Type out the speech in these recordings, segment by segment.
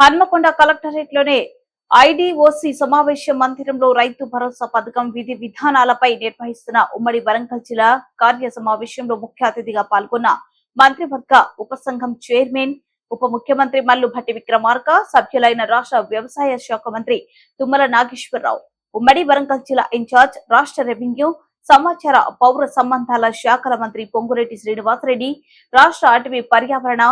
Hanamkonda collectorate లోనే IDOC సమావేశ మందిరంలో రైతు భరోసా పథకం విధి విధానాలపై నిర్వహిస్తున్న ఉమ్మడి వరంగల్ జిల్లా కార్య సమావేశంలో ముఖ్య అతిథిగా పాల్గొన్న మంత్రివర్గ ఉపసంఘం చైర్మన్ ఉప ముఖ్యమంత్రి మల్లు భట్టి విక్రమార్క, సభ్యులైన రాష్ట్ర వ్యవసాయ శాఖ మంత్రి తుమ్మల నాగేశ్వరరావు, ఉమ్మడి వరంగల్ జిల్లా ఇన్ఛార్జ్ రాష్ట్ర రెవెన్యూ సమాచార పౌర సంబంధాల శాఖల మంత్రి పొంగురెడ్డి శ్రీనివాసరెడ్డి, రాష్ట్ర అటవీ పర్యావరణ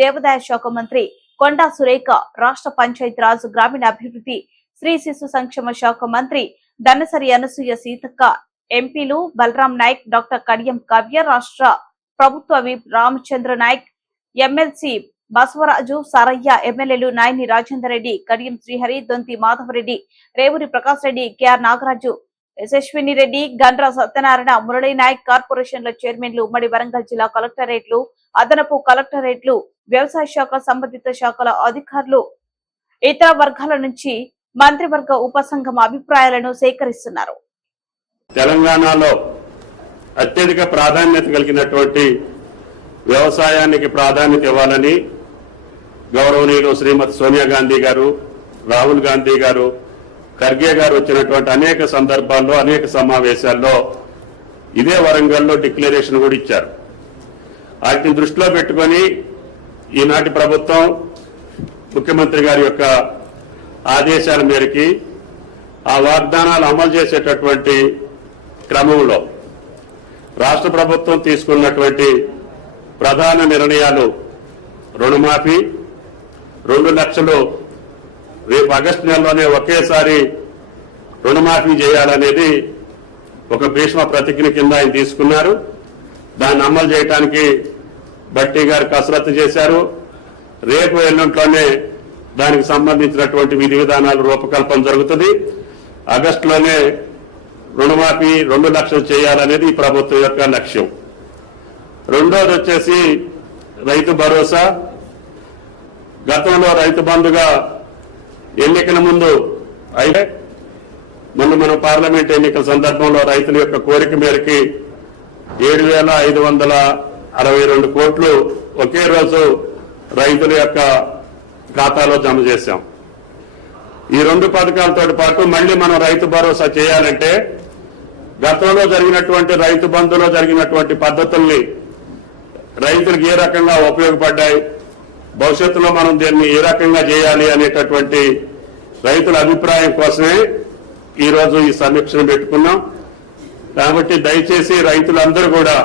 దేవాదాయ శాఖ మంత్రి కొండా సురేఖ, రాష్ట్ర పంచాయతీరాజ్ గ్రామీణాభివృద్ధి స్త్రీ శిశు సంక్షేమ శాఖ మంత్రి దనసరి అనసూయ సీతక్క, ఎంపీలు బలరాం నాయక్, డాక్టర్ కడియం కావ్య, రాష్ట్ర ప్రభుత్వ విప్ రామచంద్ర నాయక్, ఎమ్మెల్సీ బసవరాజు సారయ్య, ఎమ్మెల్యేలు నాయని రాజేందర్ రెడ్డి, కడియం శ్రీహరి, దొంతి మాధవరెడ్డి, రేవూరి ప్రకాష్ రెడ్డి, కెఆర్ నాగరాజు, యశస్విని రెడ్డి, గండ్ర సత్యనారాయణ, మురళీ నాయక్, కార్పొరేషన్ల చైర్మన్లు, ఉమ్మడి వరంగల్ జిల్లా కలెక్టరేట్లు, అదనపు కలెక్టరేట్లు, వ్యవసాయ శాఖ సంబంధిత శాఖల అధికారులు, ఇతర వర్గాల నుంచి మంత్రివర్గ ఉపసంఘం అభిప్రాయాలను సేకరిస్తున్నారు. తెలంగాణలో అత్యధిక ప్రాధాన్యత కలిగినటువంటి వ్యవసాయానికి ప్రాధాన్యత ఇవ్వాలని గౌరవనీయులు శ్రీమతి సోనియా గాంధీ గారు, రాహుల్ గాంధీ గారు, ఖర్గే గారు వచ్చినటువంటి అనేక సందర్భాల్లో అనేక సమావేశాల్లో ఇదే వరంగల్లో డిక్లరేషన్ కూడా ఇచ్చారు. వాటిని దృష్టిలో పెట్టుకొని ఈనాటి ప్రభుత్వం ముఖ్యమంత్రి గారి యొక్క ఆదేశాల మేరకి ఆ వాగ్దానాలు అమలు చేసేటటువంటి క్రమంలో రాష్ట్ర ప్రభుత్వం తీసుకున్నటువంటి ప్రధాన నిర్ణయాలు రుణమాఫీ, 2 లక్షలు రేపు ఆగస్టు నెలలోనే ఒకేసారి రుణమాఫీ చేయాలనేది ఒక భీష్మ ప్రతిజ్ఞ కింద ఆయన తీసుకున్నారు. దాన్ని అమలు చేయడానికి భట్టి గారు కసరత్తు చేశారు. రేపు ఎల్లుంట్లోనే దానికి సంబంధించినటువంటి విధి విధానాలు రూపకల్పన జరుగుతుంది. ఆగస్టులోనే రుణమాఫీ 2 లక్షలు చేయాలనేది ఈ ప్రభుత్వం యొక్క లక్ష్యం. రెండోది వచ్చేసి రైతు భరోసా. గతంలో రైతు బంధుగా ఎన్నికల ముందు అయితే మనం పార్లమెంట్ ఎన్నికల సందర్భంలో రైతుల యొక్క కోరిక మేరకి 7,562 కోట్లు ఒకే రోజు రైతుల యొక్క ఖాతాలో జమ చేశాం. ఈ 2 పథకాలతో పాటు మళ్లీ మనం రైతు భరోసా చేయాలంటే గతంలో జరిగినటువంటి రైతు బంధులో జరిగినటువంటి పద్ధతుల్ని రైతులకు ఏ రకంగా ఉపయోగపడ్డాయి, భవిష్యత్తులో మనం దీన్ని ఏ రకంగా చేయాలి అనేటటువంటి రైతుల అభిప్రాయం కోసమే ఈరోజు ఈ సమీక్షను పెట్టుకున్నాం. కాబట్టి దయచేసి రైతులందరూ కూడా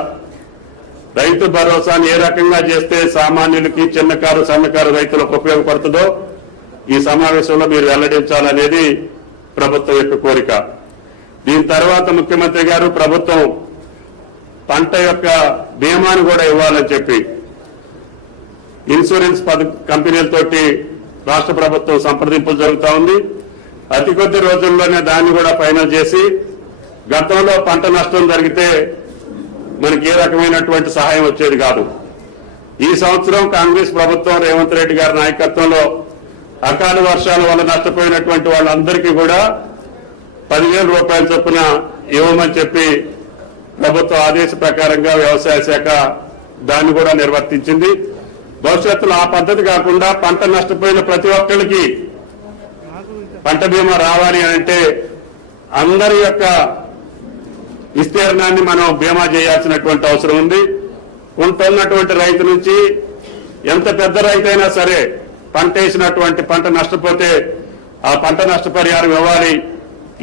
రైతు భరోసాను ఏ రకంగా చేస్తే సామాన్యులకి, చిన్నకారు సన్నకారు రైతులకు ఉపయోగపడుతుందో ఈ సమావేశంలో మీరు వెల్లడించాలనేది ప్రభుత్వం యొక్క కోరిక. దీని తర్వాత ముఖ్యమంత్రి గారు ప్రభుత్వం పంట యొక్క బీమాను కూడా ఇవ్వాలని చెప్పి ఇన్సూరెన్స్ కంపెనీలతోటి రాష్ట్ర ప్రభుత్వం సంప్రదింపులు జరుగుతూ ఉంది. అతి కొద్ది రోజుల్లోనే దాన్ని కూడా ఫైనల్ చేసి గతంలో పంట నష్టం జరిగితే మనకి ఏ రకమైనటువంటి సహాయం వచ్చేది కాదు. ఈ సంవత్సరం కాంగ్రెస్ ప్రభుత్వం రేవంత్ రెడ్డి గారి నాయకత్వంలో అకాల వర్షాల వల్ల నష్టపోయినటువంటి వాళ్ళందరికీ కూడా 10,000 రూపాయల చొప్పున ఇవ్వమని చెప్పి ప్రభుత్వ ఆదేశ ప్రకారంగా వ్యవసాయ శాఖ దాన్ని కూడా నిర్వర్తించింది. భవిష్యత్తులో ఆ పద్ధతి కాకుండా పంట నష్టపోయిన ప్రతి ఒక్కరికి పంట బీమా రావాలి అంటే అందరి యొక్క విస్తీర్ణాన్ని మనం బీమా చేయాల్సినటువంటి అవసరం ఉంది. ఉంటున్నటువంటి రైతు నుంచి ఎంత పెద్ద రైతు అయినా సరే పంట వేసినటువంటి పంట నష్టపోతే ఆ పంట నష్టపరిహారం ఇవ్వాలి,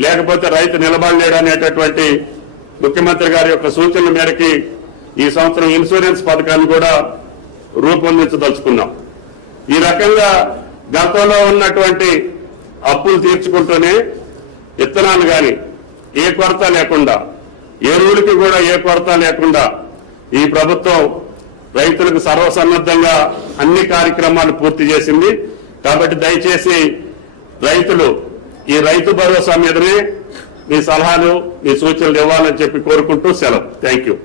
లేకపోతే రైతు నిలబడలేడు అనేటటువంటి ముఖ్యమంత్రి గారి యొక్క సూచనల మేరకి ఈ సంవత్సరం ఇన్సూరెన్స్ పథకాన్ని కూడా రూపొందించదలుచుకున్నాం. ఈ రకంగా గతంలో ఉన్నటువంటి అప్పులు తీర్చుకుంటూనే విత్తనాలు కానీ ఏ కొరత లేకుండా, ఎరువులకి కూడా ఏ కొరత లేకుండా ఈ ప్రభుత్వం రైతులకు సర్వసన్నద్ధంగా అన్ని కార్యక్రమాలు పూర్తి చేసింది. కాబట్టి దయచేసి రైతులు ఈ రైతు భరోసా మీదనే మీ సలహాలు, మీ సూచనలు ఇవ్వాలని చెప్పి కోరుకుంటూ సెలవు. Thank you.